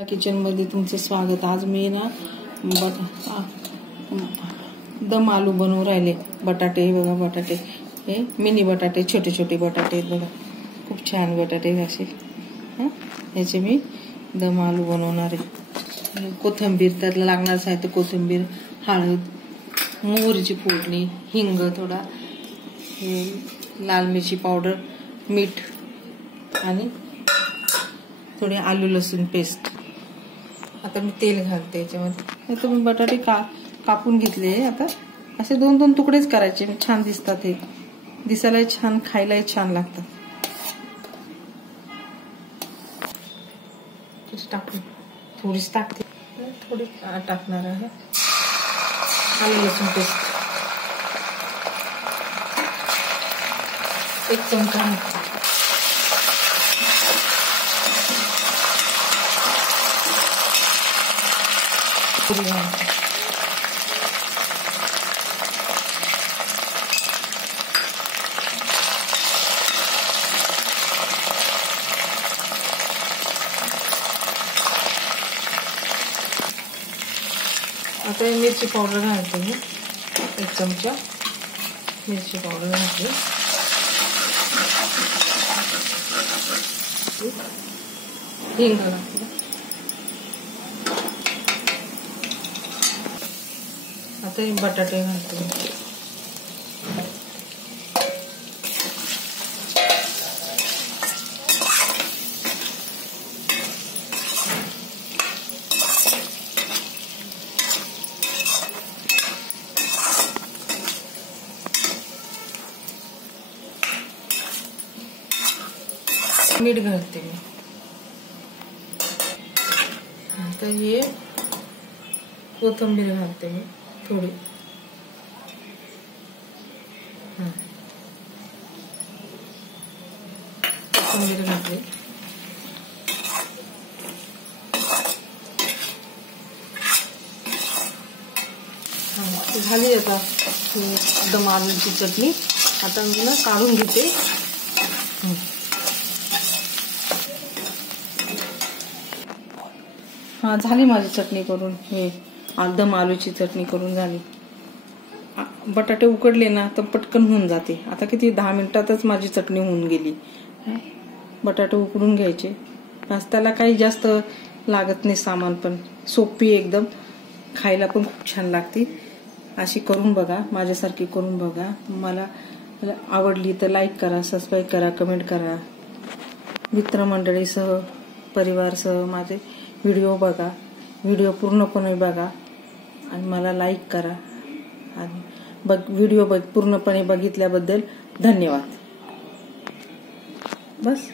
Kitchen मध्ये तुमचं स्वागत। आज मी ना दम आलू बनवून राहिले। बटाटे बघा, बटाटे हे मिनी बटाटे, छोटे छोटे बटाटे बघा, खूप छान बटाटे असे। याचे मी दम आलू बनवणार आहे। कोथिंबीर, त्याला लागणार साहित्य कोथिंबीर, हळद, मोहरीची फोडणी, हिंग थोडा, लाल मिरची पावडर, मीठ आणि थोडी आलू लसूण पेस्ट। आता मी तेल घालते याच्यामध्ये। आता मी बटाटे कापून घेतले। आता असे दोन दोन तुकडेच करायचे, छान दिसतात, हे दिसायला छान, खायलाही छान लागतात। टाकून थोडीच टाकते, थोडी टाकणार आहे आलू लसूण पेस्ट, 1 चमचा। आता मिरची पावडर घालते मी, 1 चमचा मिरची पावडर घालते। हिंग घालते। आता हे बटाटे घालते। मीठ घालते मी। आता हे कोथिंबीर घालते मी थोडी, कोथिंबीर घालते। झाली आता दम आलूची चटणी। आता मी ना काढून घेते। झाली माझी चटणी करून, हे दम आलूची चटणी करून झाली। बटाटे उकडले ना तर पटकन होऊन जाते। आता किती 10 मिनिटातच माझी चटणी होऊन गेली। बटाटे उकडून घ्यायचे, बस, त्याला काही जास्त लागत नाही सामान, पण सोपी एकदम, खायला पण खूप छान लागते। अशी करून बघा, माझ्यासारखी करून बघा। मला आवडली तर लाईक करा, सबस्क्राईब करा, कमेंट करा। मित्रमंडळीसह, परिवारसह माझे व्हिडिओ बघा, व्हिडिओ पूर्णपणे बघा आणि मला लाईक करा। आणि व्हिडिओ पूर्णपणे बघितल्याबद्दल धन्यवाद। बस।